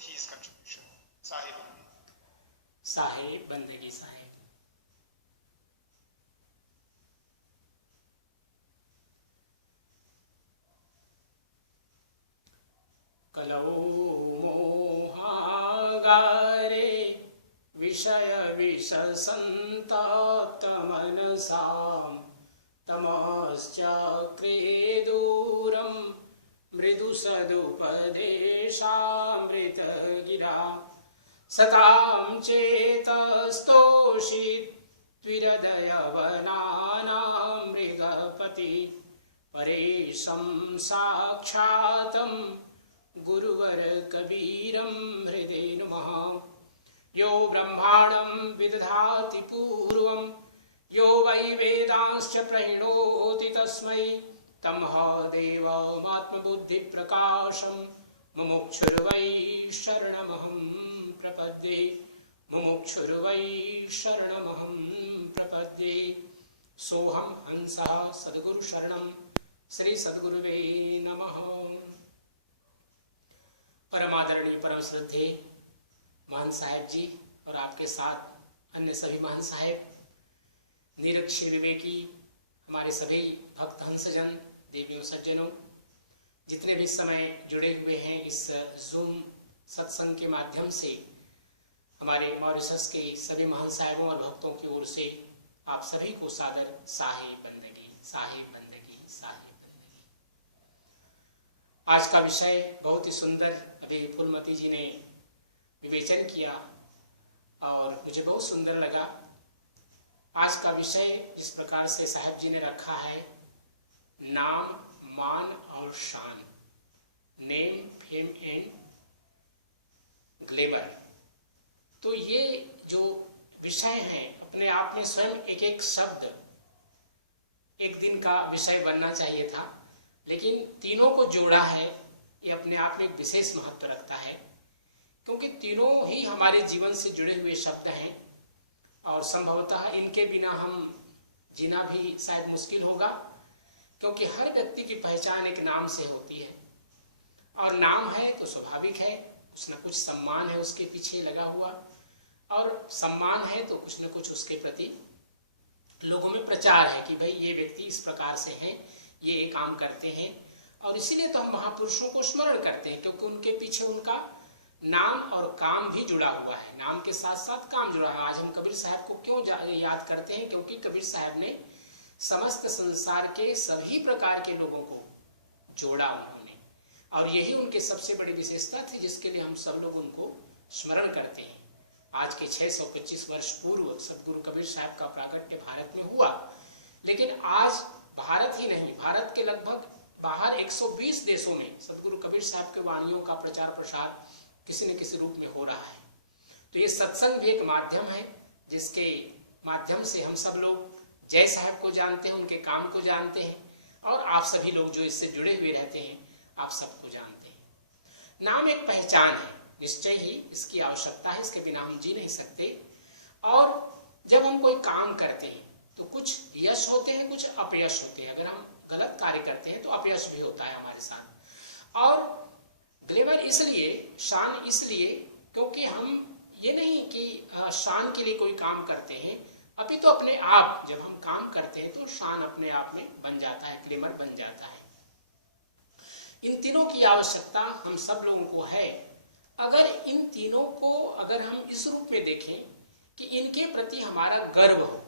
his contribution. Sahib. साहेब बंदगी साहेब। कलौ मोहागारे विषय विषसंताप्त मनसां तमश्चक्रे दूरं मृदु सदुपदेशामृतगिरा सतां चेतस्तोषित्विरदयवनानां मृगपति परेशं साक्षातं गुरुवर कबीरं हृदि नमः। यो ब्रह्माणं विदधाति पूर्वं यो वै वेदांश्च प्रणोति तस्मै तमः देवमात्मबुद्धिप्रकाशं मुमुक्षुर्वै शरणमहं प्रपद्ये मुमुक्षुर्वै शरणमहं प्रपद्ये। सोहं हंसः सद्गुरु शरणं श्री सद्गुरुवे नमः। परमादरणीय परम श्रद्धेय महान साहेब जी और आपके साथ अन्य सभी महान साहेब, निरक्षर विवेकी, हमारे सभी भक्त हंसजन, देवियों सज्जनों, जितने भी समय जुड़े हुए हैं इस जूम सत्संग के माध्यम से, हमारे मॉरिशस के सभी महान साहेबों और भक्तों की ओर से आप सभी को सादर साहेब बंदगी साहेब बंदगी साहेब बंदगी। आज का विषय बहुत ही सुंदर अभी फूलमती जी ने विवेचन किया और मुझे बहुत सुंदर लगा। आज का विषय जिस प्रकार से साहब जी ने रखा है, नाम मान और शान, नेम फेम एंड ग्लेबर। तो ये जो विषय हैं अपने आप में स्वयं एक एक शब्द एक दिन का विषय बनना चाहिए था, लेकिन तीनों को जोड़ा है, ये अपने आप में एक विशेष महत्व रखता है, क्योंकि तीनों ही हमारे जीवन से जुड़े हुए शब्द हैं और संभवतः इनके बिना हम जीना भी शायद मुश्किल होगा, क्योंकि हर व्यक्ति की पहचान एक नाम से होती है और नाम है तो स्वाभाविक है कुछ न कुछ सम्मान है उसके पीछे लगा हुआ, और सम्मान है तो कुछ न कुछ उसके प्रति लोगों में प्रचार है कि भाई ये व्यक्ति इस प्रकार से हैं, ये काम करते हैं। और इसीलिए तो हम महापुरुषों को स्मरण करते हैं, क्योंकि उनके पीछे उनका नाम और काम भी जुड़ा हुआ है, नाम के साथ साथ काम जुड़ा है। आज हम कबीर साहब को क्यों याद करते हैं? क्योंकि कबीर साहब ने समस्त संसार के सभी प्रकार के लोगों को जोड़ा उन्होंने, और यही उनकी सबसे बड़ी विशेषता थी जिसके लिए हम सब लोग उनको स्मरण करते हैं। आज के 625 वर्ष पूर्व सदगुरु कबीर साहब का प्राकट्य भारत में हुआ, लेकिन आज भारत ही नहीं, भारत के लगभग बाहर 120 देशों में सदगुरु कबीर साहब के वाणियों का प्रचार प्रसार किसी न किसी रूप में हो रहा है। तो ये सत्संग भी एक माध्यम है जिसके माध्यम से हम सब लोग जय साहब को जानते हैं, उनके काम को जानते हैं, और आप सभी लोग जो इससे जुड़े हुए रहते हैं आप सबको जानते हैं। नाम एक पहचान है, निश्चय ही इसकी आवश्यकता है, इसके बिना हम जी नहीं सकते। और जब हम कोई काम करते हैं तो कुछ यश होते हैं, कुछ अपयश होते हैं। अगर हम गलत कार्य करते हैं तो अपयश भी होता है हमारे साथ। और ग्लेबर इसलिए, शान इसलिए, क्योंकि हम ये नहीं कि शान के लिए कोई काम करते हैं, अभी तो अपने आप जब हम काम करते हैं तो शान अपने आप में बन जाता है, ग्लेमर बन जाता है। इन तीनों की आवश्यकता हम सब लोगों को है। अगर इन तीनों को अगर हम इस रूप में देखें कि इनके प्रति हमारा गर्व हो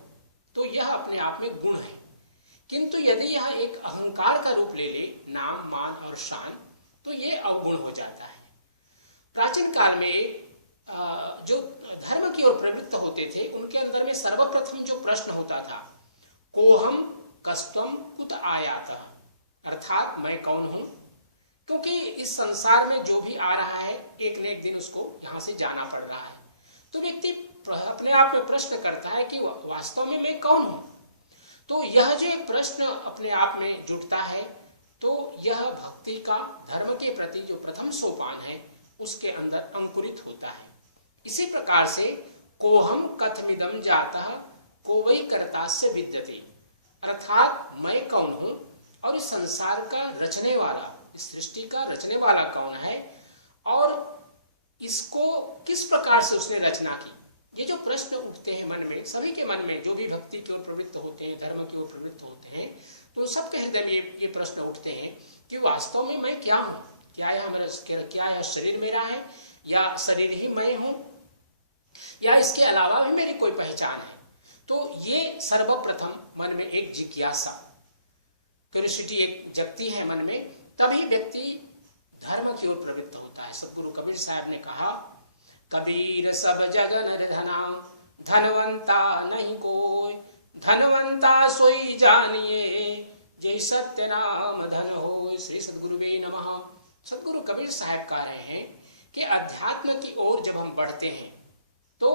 तो यह अपने आप में गुण है, किंतु यदि यह एक अहंकार का रूप ले ले, नाम मान और शान, तो ये अवगुण हो जाता है। प्राचीन काल में जो धर्म की ओर प्रवृत्त होते थे उनके अंदर में सर्वप्रथम जो प्रश्न होता था, कोहम कस्त्वम कुत आयाता, अर्थात मैं कौन हूं, क्योंकि इस संसार में जो भी आ रहा है एक न एक दिन उसको यहाँ से जाना पड़ रहा है। तो व्यक्ति अपने आप में प्रश्न करता है कि वास्तव में मैं कौन हूं। तो यह जो एक प्रश्न अपने आप में जुटता है, तो यह भक्ति का धर्म के प्रति जो प्रथम सोपान है उसके अंदर अंकुरित होता है। इसी प्रकार से कोहम कथमिदम जाता को वही कर्तास्य विद्यते, अर्थात मैं कौन हूं और इस संसार का रचने वाला, इस सृष्टि का रचने वाला कौन है, और इसको किस प्रकार से उसने रचना की। ये जो प्रश्न उठते हैं मन में, सभी के मन में, जो भी भक्ति की ओर प्रवृत्त होते हैं, धर्म की ओर प्रवृत्त होते हैं, तो सबके हृदय में ये प्रश्न उठते हैं कि वास्तव में मैं क्या हूँ। क्या यह शरीर मेरा है, या शरीर ही मैं हूँ, या इसके अलावा भी मेरी कोई पहचान है। तो ये सर्वप्रथम मन में एक जिज्ञासा, क्यूरियोसिटी एक जगती है मन में, तभी व्यक्ति धर्म की ओर प्रवृत्त होता है। सतगुरु कबीर साहब ने कहा, कबीर सब जगन धना, धनवंता नहीं कोई, धनवंता सोई जानिए, जय सत्य नाम धन हो। श्री सद्गुरुवे नमः। सतगुरु कबीर साहब कह रहे हैं कि अध्यात्म की ओर जब हम बढ़ते हैं, तो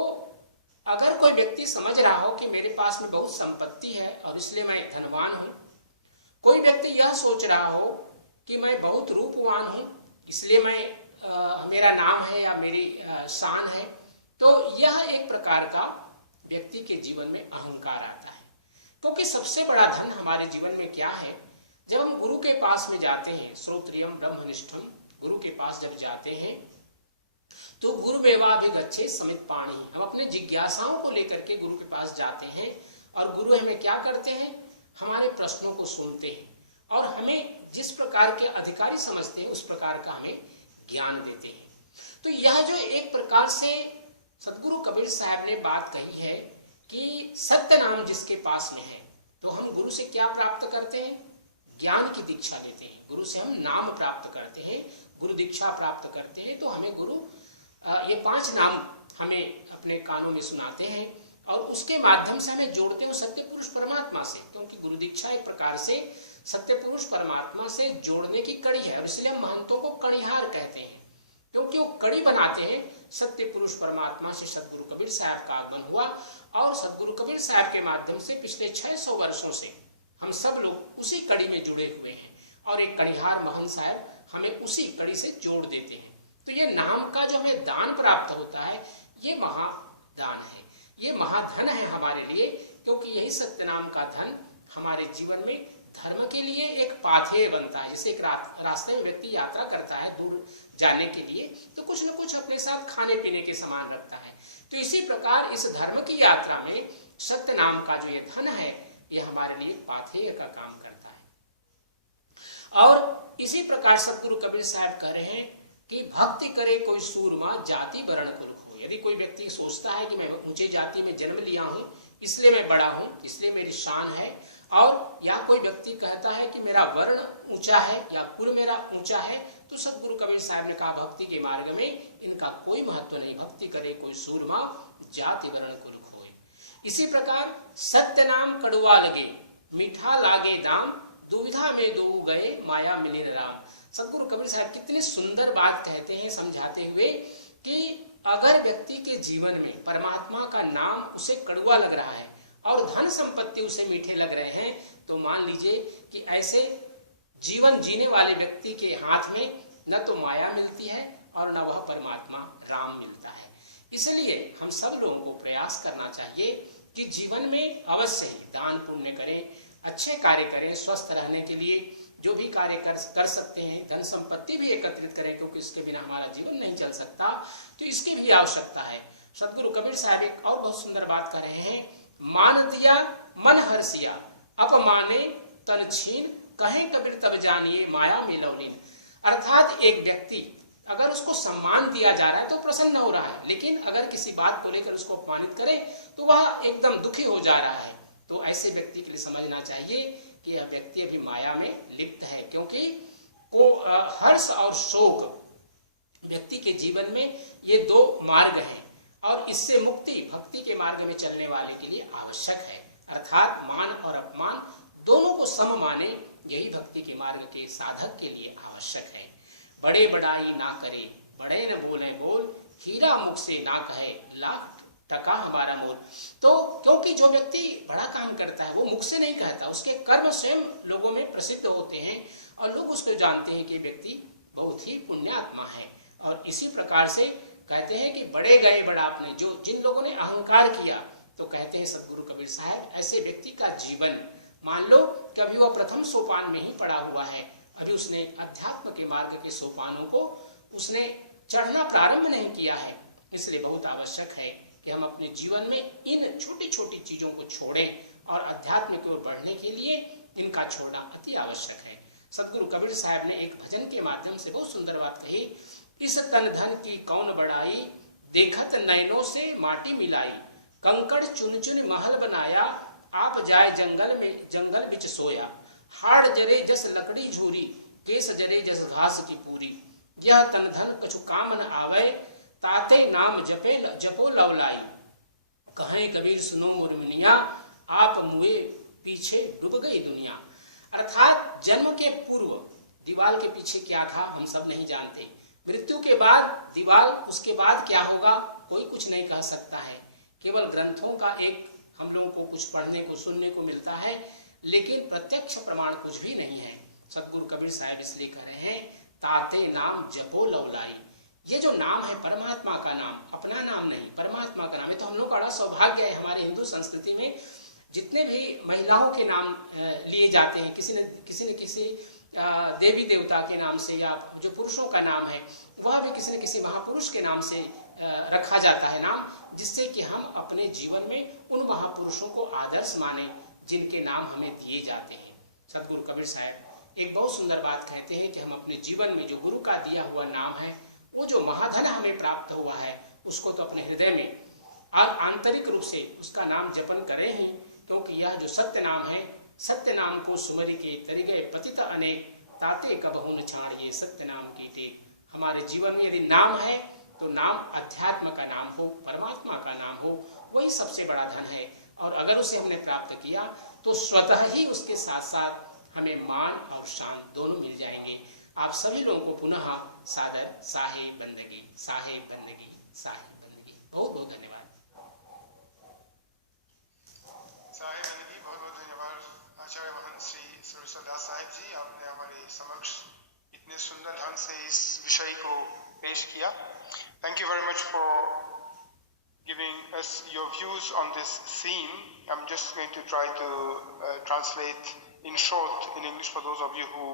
अगर कोई व्यक्ति समझ रहा हो कि मेरे पास में बहुत संपत्ति है और इसलिए मैं धनवान हूं, कोई व्यक्ति यह सोच रहा हो कि मैं बहुत रूपवान हूं इसलिए मेरा नाम है या मेरी शान है, तो यह एक प्रकार का व्यक्ति के जीवन में अहंकार आता है। क्योंकि सबसे बड़ा धन हमारे जीवन में क्या है, जब हम गुरु के पास में जाते हैं, श्रोत्रियम ब्रह्मनिष्ठम, गुरु के पास जब जाते हैं तो गुरुवेवाभिगच्छे समित पाणि, हम अपने जिज्ञासाओं को लेकर के गुरु के पास जाते हैं और गुरु हमें क्या करते हैं, हमारे प्रश्नों को सुनते हैं और हमें जिस प्रकार के अधिकारी समझते हैं उस प्रकार का हमें ज्ञान देते हैं। तो यह जो एक प्रकार से सतगुरु कबीर साहब ने बात कही है कि सत्य नाम जिसके पास में है, तो हम गुरु से क्या प्राप्त करते हैं, ज्ञान की दीक्षा लेते हैं। गुरु से हम नाम प्राप्त करते हैं, गुरु दीक्षा प्राप्त करते हैं, तो हमें गुरु ये 5 नाम हमें अपने कानों में सुनाते हैं और उसके माध्यम से हमें जोड़ते हैं सत्य पुरुष परमात्मा से। क्योंकि गुरु दीक्षा एक प्रकार से सत्य पुरुष परमात्मा से जोड़ने की कड़ी है और इसलिए हम महंतों को कड़ीहार कहते हैं, क्योंकि वो कड़ी बनाते हैं। सत्य पुरुष परमात्मा से सतगुरु कबीर साहब का आगमन हुआ और सतगुरु कबीर साहब के माध्यम से पिछले 600 वर्षों से हम सब लोग उसी कड़ी में जुड़े हुए हैं और एक कड़ीहार महंत साहब हमें उसी कड़ी से जोड़ देते हैं। तो ये नाम का जो हमें दान प्राप्त होता है, ये महादान है, ये महाधन है हमारे लिए, क्योंकि यही सत्य नाम का धन हमारे जीवन में धर्म के लिए एक पाथेय बनता है। जैसे एक रास्ते में व्यक्ति यात्रा करता है दूर जाने के लिए, तो कुछ न कुछ अपने साथ खाने पीने के सामान रखता है। तो इसी प्रकार इस धर्म की यात्रा में सत्य नाम का जो ये धन है, ये हमारे लिए पाथेय का काम करता है। और इसी प्रकार सतगुरु कबीर साहब कह रहे हैं कि भक्ति करे कोई सूरमा, जाति वर्ण कुल हो। यदि कोई व्यक्ति सोचता है कि मैं ऊंचे जाति में जन्म लिया हूं इसलिए मैं बड़ा हूं, इसलिए मेरी शान है, और या कोई व्यक्ति कहता है कि मेरा वर्ण ऊंचा है या कुल मेरा ऊंचा है, तो सतगुरु कबीर साहब ने कहा भक्ति के मार्ग में इनका कोई महत्व नहीं। भक्ति करे कोई सूरमा, जाति वर्ण कुल खोए। इसी प्रकार सत्य नाम कड़वा लगे, मीठा लागे दाम, दुविधा में दो गए माया मिले राम। सतगुरु कबीर साहब कितनी सुंदर बात कहते हैं समझाते हुए कि अगर व्यक्ति के जीवन में परमात्मा का नाम उसे कड़वा लग रहा है और धन संपत्ति उसे मीठे लग रहे हैं, तो मान लीजिए कि ऐसे जीवन जीने वाले व्यक्ति के हाथ में न तो माया मिलती है और न वह परमात्मा राम मिलता है। इसलिए हम सब लोगों को प्रयास करना चाहिए कि जीवन में अवश्य ही दान पुण्य करें, अच्छे कार्य करें, स्वस्थ रहने के लिए जो भी कार्य कर सकते हैं, धन संपत्ति भी एकत्रित करें, क्योंकि इसके बिना हमारा जीवन नहीं चल सकता, तो इसकी भी आवश्यकता है। सतगुरु कबीर साहब एक और बहुत सुंदर बात कर रहे हैं, मान दिया मन हर्षिया, अपमाने तन छीन, कहे कबीर तब जानिए माया में लवलीन। अर्थात एक व्यक्ति अगर उसको सम्मान दिया जा रहा है तो प्रसन्न हो रहा है, लेकिन अगर किसी बात को लेकर उसको अपमानित करे तो वह एकदम दुखी हो जा रहा है। तो ऐसे व्यक्ति के लिए समझना चाहिए कि यह व्यक्ति अभी माया में लिप्त है, क्योंकि हर्ष और शोक व्यक्ति के जीवन में ये 2 मार्ग हैं और इससे मुक्ति भक्ति के मार्ग में चलने वाले के लिए आवश्यक है। अर्थात मान और अपमान दोनों को सम माने, यही भक्ति के मार्ग के साधक के लिए आवश्यक है। बड़े बड़ाई ना करे, बड़े न बोले बोल, हीरा मुख से ना कहे, लाख टका हमारा मोल। तो क्योंकि जो व्यक्ति बड़ा काम करता है वो मुख से नहीं कहता, उसके कर्म स्वयं लोगों में प्रसिद्ध होते हैं और लोग उसको जानते हैं कि व्यक्ति बहुत ही पुण्यात्मा है। और इसी प्रकार से कहते हैं कि बड़े गए बड़ा आपने, जो जिन लोगों ने अहंकार किया, तो कहते हैं सतगुरु कबीर साहब ऐसे व्यक्ति का जीवन, मान लो कि अभी वह प्रथम सोपान में ही पड़ा हुआ है, अभी उसने अध्यात्म के मार्ग के सोपानों को उसने चढ़ना प्रारंभ नहीं किया है। इसलिए बहुत आवश्यक है कि हम अपने जीवन में इन छोटी छोटी चीजों को छोड़ें और अध्यात्म की ओर बढ़ने के लिए इनका छोड़ना अति आवश्यक है। सदगुरु कबीर साहब ने एक भजन के माध्यम से बहुत सुंदर बात कही, इस तन धन की कौन बढ़ाई, देखत नैनों से माटी मिलाई, कंकड़ चुन चुन महल बनाया, आप जाए जंगल बिच सोया, हाड़ जरे जस लकड़ी झूरी, केस जरे जस घास की पूरी, यह तन धन कछु काम न आवे, ताते नाम जपो लवलाई, कहें कबीर सुनो मोर मुनिया, आप मुए पीछे डूब गई दुनिया। अर्थात जन्म के पूर्व दीवाल के पीछे क्या था हम सब नहीं जानते, मृत्यु के बाद दीवाल, उसके बाद क्या होगा कोई कुछ नहीं कह सकता है। केवल ग्रंथों का एक हम लोगों को कुछ पढ़ने को सुनने को मिलता है, लेकिन प्रत्यक्ष प्रमाण कुछ भी नहीं है। सदगुरु कबीर साहब इसलिए कह रहे हैं, ताते नाम जपो लवलाई। ये जो नाम है परमात्मा का नाम, अपना नाम नहीं, परमात्मा का नाम है। तो हम लोग का बड़ा सौभाग्य है, हमारे हिंदू संस्कृति में जितने भी महिलाओं के नाम लिए जाते हैं, किसी न किसी देवी देवता के नाम से, या जो पुरुषों का नाम है वह भी किसी न किसी महापुरुष के नाम से रखा जाता है नाम, जिससे कि हम अपने जीवन में उन महापुरुषों को आदर्श माने जिनके नाम हमें दिए जाते हैं। सदगुरु कबीर साहब एक बहुत सुंदर बात कहते हैं कि हम अपने जीवन में जो गुरु का दिया हुआ नाम है, वो जो महाधन हमें प्राप्त हुआ है, उसको तो अपने हृदय में और आंतरिक रूप से उसका नाम जपन करें ही, क्योंकि यह जो सत्य नाम है, सत्य नाम को सुमरि के तरि गए पतित अनेक, ताते कबहु न छाड़िए सत्य नाम की टेक। हमारे जीवन में यदि नाम है तो नाम अध्यात्म का नाम हो, परमात्मा का नाम हो, वही सबसे बड़ा धन है। और अगर उसे हमने प्राप्त किया तो स्वतः ही उसके साथ साथ हमें मान और शान दोनों मिल जाएंगे। आप सभी लोगों को पुनः सादर साहेब बंदगी, साहेब बंदगी, साहेब बंदगी। बहुत बहुत धन्यवाद। साहेब बंदगी, बहुत बहुत धन्यवाद आचार्य महंत श्री सुरेश्वर दास साहिब जी, आपने हमारे समक्ष इतने सुंदर ढंग से इस विषय को पेश किया। Thank you very much for giving us your views on this theme. I'm just going to try to translate in short in English for those of you who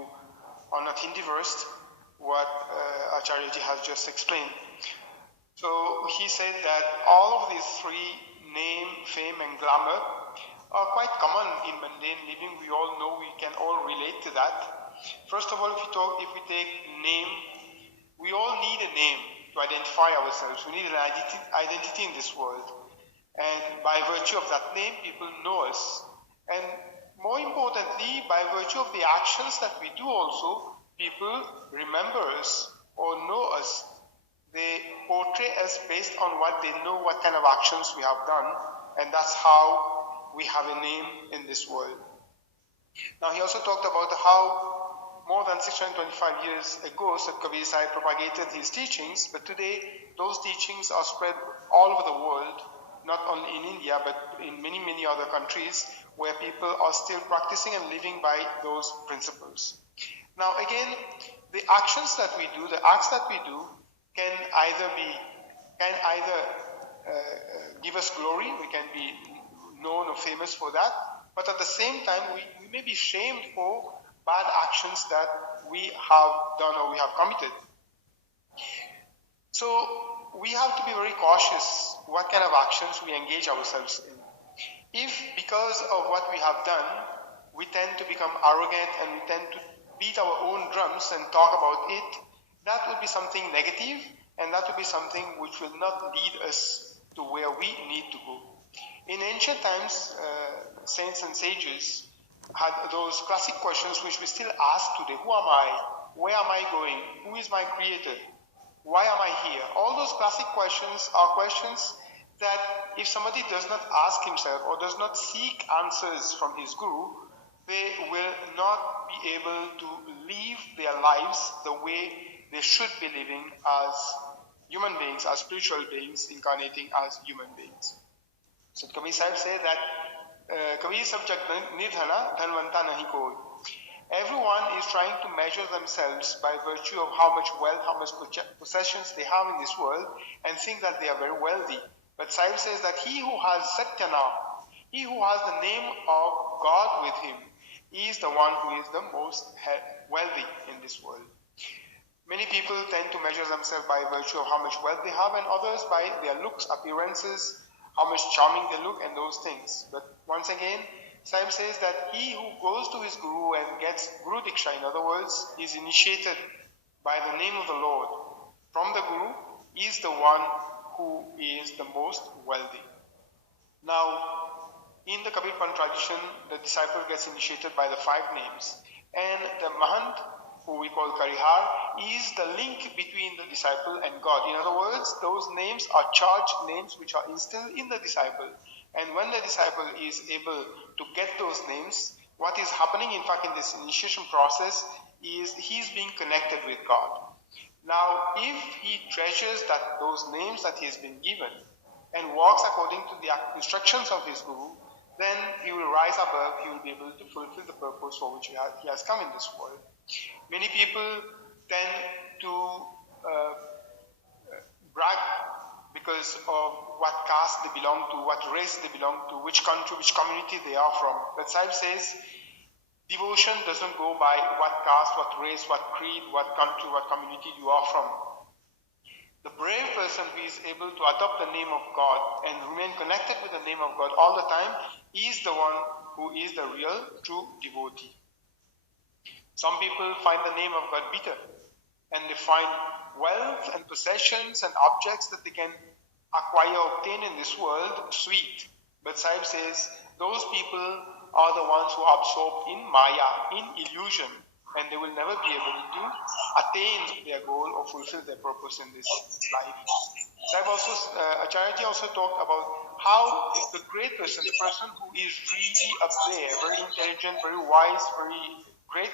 are not Hindi versed what Acharya ji has just explained. So he said that all of these three, name, fame and glamour, are quite common in mundane living. We all know, we can all relate to that. First of all, if we take name, we all need a name to identify ourselves. We need an identity in this world. And by virtue of that name, people know us. And more importantly, by virtue of the actions that we do also, people remember us or know us. They portray us based on what they know, what kind of actions we have done. And that's how we have a name in this world. Now, he also talked about how more than 625 years ago, Sadh Kabir Sahib propagated his teachings, but today those teachings are spread all over the world, not only in India, but in many, many other countries where people are still practicing and living by those principles. Now again, the actions that we do, the acts that we do can either give us glory, we can be known or famous for that, but at the same time we may be shamed for bad actions that we have done or we have committed. So we have to be very cautious what kind of actions we engage ourselves in. If because of what we have done, we tend to become arrogant and we tend to beat our own drums and talk about it, that will be something negative, and that will be something which will not lead us to where we need to go. In ancient times, saints and sages had those classic questions which we still ask today. Who am I? Where am I going? Who is my creator? Why am I here? All those classic questions are questions that if somebody does not ask himself or does not seek answers from his guru, they will not be able to live their lives the way they should be living as human beings, as spiritual beings incarnating as human beings. So Kabir Sahib said that Kabir sab jag nidhana dhanvanta nahi koi. Everyone is trying to measure themselves by virtue of how much wealth, how much possessions they have in this world and think that they are very wealthy. But Sahib says that he who has Satyana, he who has the name of God with him, he is the one who is the most wealthy in this world. Many people tend to measure themselves by virtue of how much wealth they have, and others by their looks, appearances, how much charming they look, and those things. But once again, Sahib says that he who goes to his Guru and gets Guru Diksha, in other words, is initiated by the name of the Lord from the Guru, is the one who is the most wealthy. Now, in the Kabir Panth tradition, the disciple gets initiated by the 5 names, and the Mahant, who we call Karihar, is the link between the disciple and God. In other words, those names are charged names which are instilled in the disciple. And when the disciple is able to get those names, what is happening, in fact, in this initiation process is he is being connected with God. Now, if he treasures those names that he has been given and walks according to the instructions of his Guru, then he will rise above, he will be able to fulfill the purpose for which he has come in this world. Many people tend to brag because of what caste they belong to, what race they belong to, which country, which community they are from. But Sahib says, devotion doesn't go by what caste, what race, what creed, what country, what community you are from. The brave person who is able to adopt the name of God and remain connected with the name of God all the time is the one who is the real, true devotee. Some people find the name of God bitter, and they find wealth and possessions and objects that they can acquire, obtain in this world sweet. But Sahib says, those people are the ones who are absorbed in Maya, in illusion, and they will never be able to attain their goal or fulfill their purpose in this life. Sahib also, Acharya also talked about how the great person, the person who is really up there, very intelligent, very wise, very great,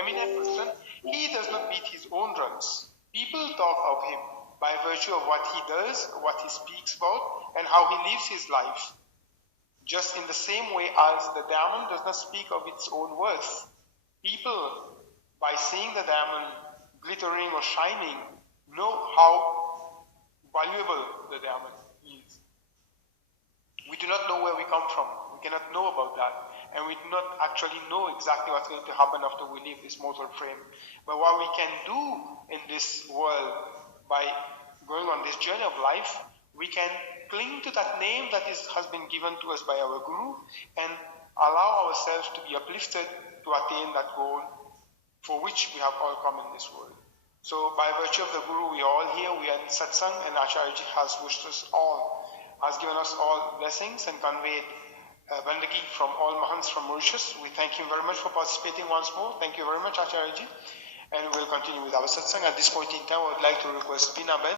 eminent person, he does not beat his own drums. People talk of him by virtue of what he does, what he speaks about, and how he lives his life. Just in the same way as the diamond does not speak of its own worth. People, by seeing the diamond glittering or shining, know how valuable the diamond is. We do not know where we come from. We cannot know about that. And we do not actually know exactly what's going to happen after we leave this mortal frame. But what we can do in this world by going on this journey of life, we can cling to that name that has been given to us by our Guru and allow ourselves to be uplifted to attain that goal for which we have all come in this world. So by virtue of the Guru, we are all here, we are in satsang, and Acharyaji has wished us all, has given us all blessings and conveyed Bandagi from all Mahants from Mauritius. We thank him very much for participating once more. Thank you very much, Acharyaji. And we'll continue with our satsang. At this point in time, I would like to request Bina Ben